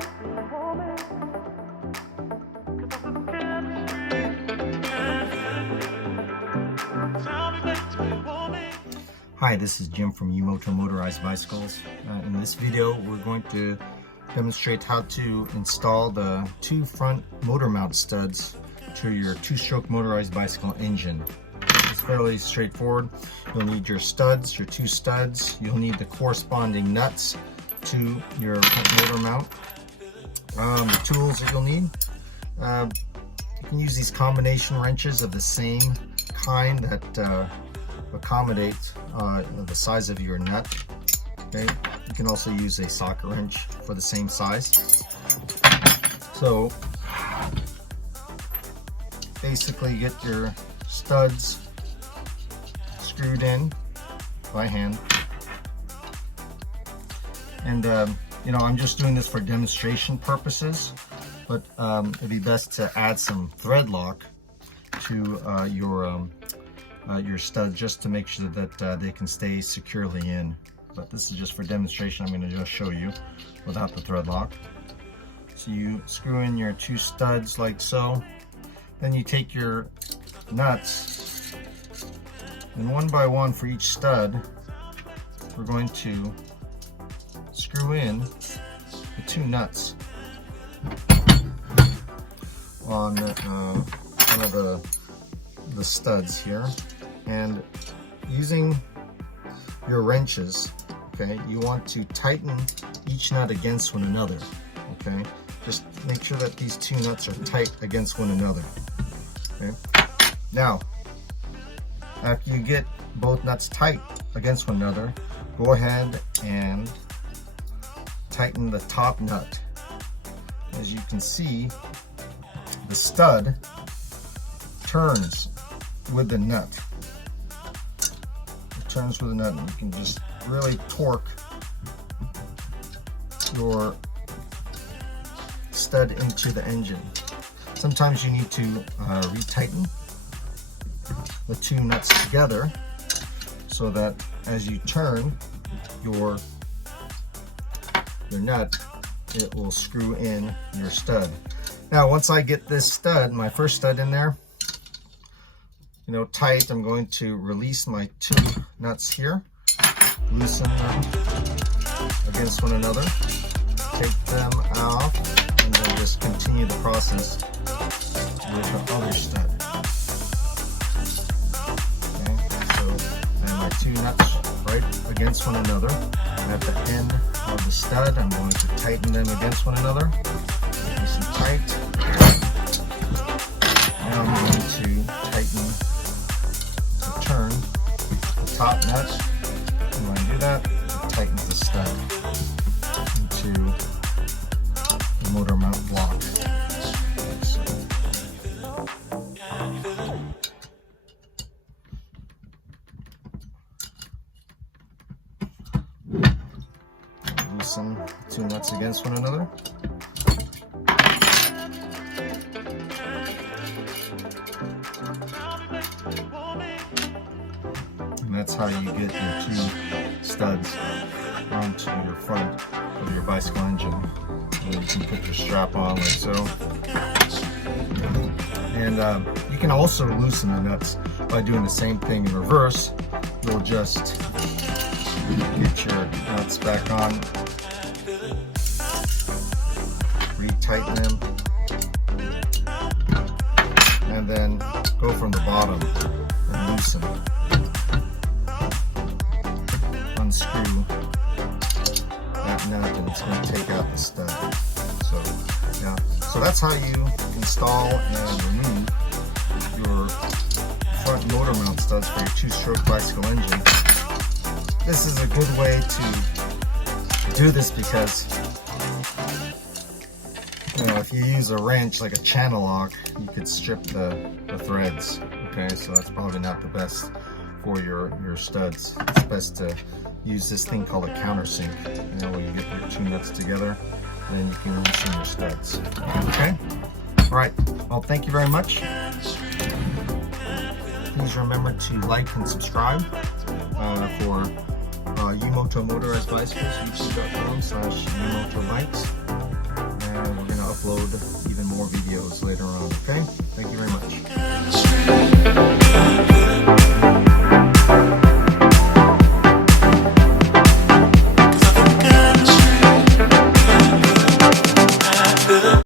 Hi, this is Jim from U-moto Motorized Bicycles. In this video, we're going to demonstrate how to install the two front motor mount studs to your two-stroke motorized bicycle engine. It's fairly straightforward. You'll need your studs, your two studs. You'll need the corresponding nuts to your front motor mount. The tools that you'll need. You can use these combination wrenches of the same kind that accommodate the size of your nut. Okay, you can also use a socket wrench for the same size. So basically, get your studs screwed in by hand, and you know, I'm just doing this for demonstration purposes, but it'd be best to add some thread lock to your studs just to make sure that they can stay securely in. But this is just for demonstration. I'm going to just show you without the thread lock. So you screw in your two studs like so. Then you take your nuts, and one by one for each stud, we're going to screw in the two nuts on one of the studs here. And using your wrenches, okay, you want to tighten each nut against one another. Okay, just make sure that these two nuts are tight against one another. Okay, now after you get both nuts tight against one another, go ahead and tighten the top nut. As you can see, the stud turns with the nut. It turns with the nut, and you can just really torque your stud into the engine. Sometimes you need to retighten the two nuts together so that as you turn your nut, it will screw in your stud. Now, once I get this stud, my first stud in there, you know, tight, I'm going to release my two nuts here, loosen them against one another, take them out, and then just continue the process with the other stud. Okay, so I have my two nuts right against one another, and at the end of the stud, I'm going to tighten them against one another, nice and tight. Now I'm going to tighten turn the top nut, and when I do that, it tightens the stud into the motor mount block. So, loosen the two nuts against one another. And that's how you get your two studs onto your front of your bicycle engine. And you can put your strap on like so. And you can also loosen the nuts by doing the same thing in reverse. You'll just get your nuts back on, retighten them, and then go from the bottom and loosen. Unscrew that nut, and it's going to take out the stud. So yeah, so that's how you install and remove your front motor mount studs for your two-stroke bicycle engine. This is a good way to do this because, you know, if you use a wrench like a channel lock, you could strip the threads. Okay, so that's probably not the best for your studs. It's best to use this thing called a countersink. You know, where you get your two nuts together, and then you can loosen your studs. Okay? Alright, well, thank you very much. Please remember to like and subscribe for U-moto Motorized Bicycles, youtube.com/U-moto bikes. upload even more videos later on. Okay, thank you very much.